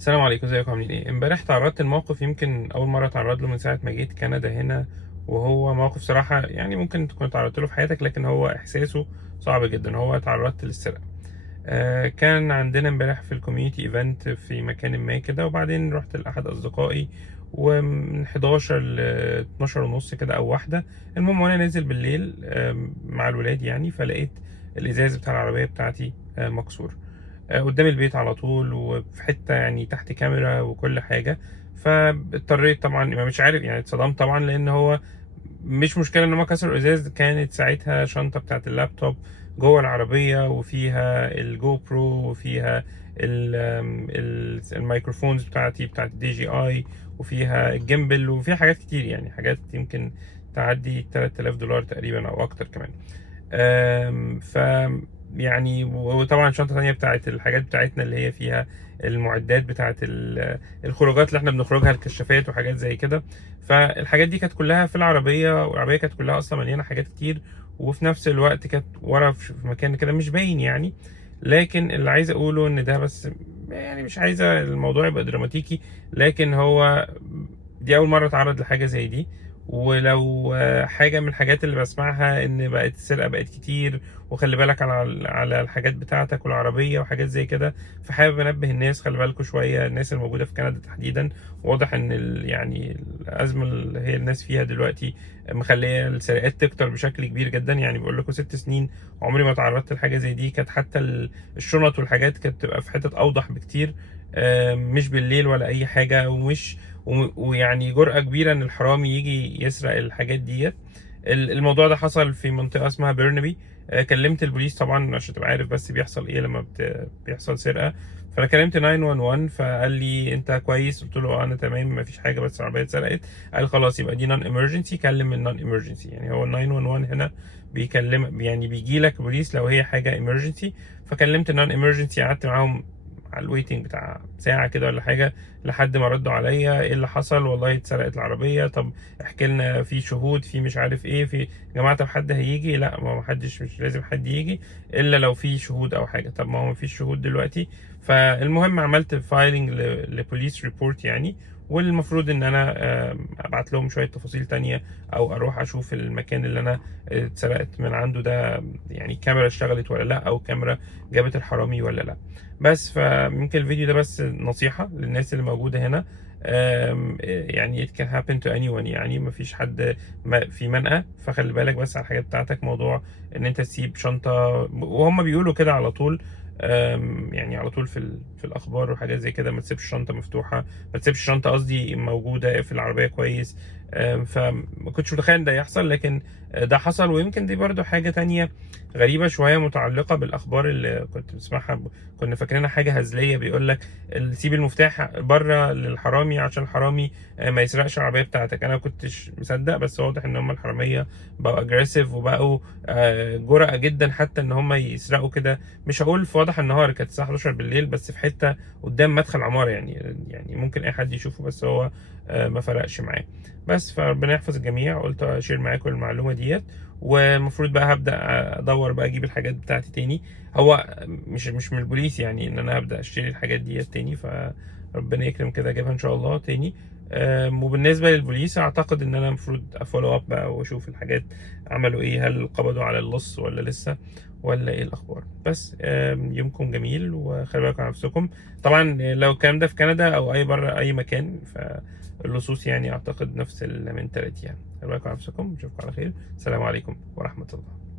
السلام عليكم، ازيكم عاملين ايه؟ امبارح تعرضت لموقف يمكن اول مره اتعرض له من ساعه ما جيت كندا هنا. وهو موقف صراحه يعني ممكن تكون تعرضت له في حياتك، لكن هو احساسه صعب جدا. هو تعرضت للسرقه. كان عندنا امبارح في الكوميونتي ايفنت في مكان ما كده، وبعدين رحت لاحد اصدقائي، ومن 11 ل 12 ونص كده او واحده. المهم وانا نازل بالليل مع الولاد يعني، فلقيت الازاز بتاع العربيه بتاعتي مكسور قدام البيت على طول، وفي حتة يعني تحت كاميرا وكل حاجة. فاضطريت طبعا، مش عارف يعني، اتصدمت طبعا لان هو مش مشكلة ان هو كسر ازاز. كانت ساعتها شنطة بتاعت اللابتوب جوه العربية، وفيها الجو برو، وفيها الميكروفونز بتاعت دي جي اي، وفيها الجيمبل، وفيها حاجات كتير يعني، حاجات يمكن تعدي $3000 تقريبا او اكتر كمان. ف يعني وطبعا شنطة تانية بتاعت الحاجات بتاعتنا اللي هي فيها المعدات بتاعت الخروجات اللي احنا بنخرجها، الكشافات وحاجات زي كده. فالحاجات دي كانت كلها في العربية، والعربية كانت كلها أصلا مليانة حاجات كتير، وفي نفس الوقت كانت ورا في مكان كده مش باين يعني. لكن اللي عايز أقوله إن ده بس، يعني مش عايزة الموضوع يبقى دراماتيكي، لكن هو دي أول مرة أتعرض لحاجة زي دي. ولو حاجة من الحاجات اللي بسمعها إن بقت السرقة بقت كتير، وخلي بالك على الحاجات بتاعتك والعربية وحاجات زي كده. فحابب أنبه الناس، خلي بالكوا شوية، الناس الموجودة في كندا تحديدا. واضح إن يعني الأزمة اللي هي الناس فيها دلوقتي مخلية السرقات تكتر بشكل كبير جدا. يعني بقول لكم 6 سنين عمري ما تعرضت لحاجة زي دي. كانت حتى الشنط والحاجات كانت تبقى في حتت أوضح بكتير، مش بالليل ولا أي حاجة، ويعني جرأة كبيرة ان الحرامي يجي يسرق الحاجات ديت. الموضوع ده حصل في منطقة اسمها بيرنبي. كلمت البوليس طبعا عشان تبقى عارف بس بيحصل ايه لما بيحصل سرقة. فانا كلمت 911، فقال لي انت كويس؟ قلت له انا تمام مفيش حاجة، بس العربية اتسرقت. قال خلاص يبقى دي نون ايمرجنسي، كلم النون ايمرجنسي. يعني هو ال 911 هنا بيكلم، يعني بيجي لك بوليس لو هي حاجة ايمرجنسي. فكلمت النون ايمرجنسي، قعدت معاهم على الويتنج بتاع ساعة كده ولا حاجة، لحد ما ردوا عليا ايه اللي حصل. والله اتسرقت العربية. طب احكي لنا، في شهود، في مش عارف ايه، في يا جماعة طب حد هيجي؟ لا، ما حدش، مش لازم حد يجي الا لو في شهود او حاجة. طب ما هو مفيش شهود دلوقتي. فالمهم عملت فايلنج لبوليس ريبورت يعني. والمفروض ان انا ابعت لهم شوية تفاصيل تانية، او اروح اشوف المكان اللي انا اتسرقت من عنده ده، يعني كاميرا اشتغلت ولا لا، او كاميرا جابت الحرامي ولا لا. بس فيمكن الفيديو ده بس نصيحة للناس اللي موجودة هنا. يعني it can happen to anyone، يعني مفيش حد في منأى. فخلي بالك بس على الحاجات بتاعتك، موضوع ان انت تسيب شنطة، وهم بيقولوا كده على طول. يعني على طول في الاخبار وحاجات زي كده، ما تسيبش شنطة مفتوحة، ما تسيبش شنطة قصدي موجودة في العربية كويس. فما كنتش متخيل ان ده يحصل، لكن ده حصل. ويمكن دي برضو حاجة تانية غريبة شوية، متعلقة بالأخبار اللي كنت بسمعها. كنا فاكرينها حاجة هزلية، بيقول لك سيب المفتاح بره للحرامي عشان الحرامي ما يسرقش العربية بتاعتك. أنا كنتش مصدق، بس واضح إن هم الحرامية بقوا أجريسيف، وبقوا جرأة جدا حتى إن هم يسرقوا كده. مش هقول في وضح النهار، كانت الساعة 11 بالليل، بس في حتة قدام مدخل عمارة يعني ممكن أي حد يشوفه، بس هو ما فرقش معاه. بس فربنا يحفظ الجميع. قلت أشير معاكم المعلومة ديت. والمفروض بقى هبدأ ادور بقى اجيب الحاجات بتاعتي تاني. هو مش من البوليس يعني ان انا هبدأ اشتري الحاجات ديت تاني، فربنا يكرم كده اجيبها ان شاء الله تاني. وبالنسبة للبوليس اعتقد ان انا المفروض افولو اب بقى واشوف الحاجات عملوا ايه، هل قبضوا على اللص ولا لسه، ولا ايه الاخبار. بس يومكم جميل، وخلي بالكم على نفسكم. طبعا لو الكلام ده في كندا او اي بره اي مكان، فاللصوص يعني اعتقد نفس المنتاليتي. يعني خلي بالكم على نفسكم، نشوفكم على خير. السلام عليكم ورحمة الله.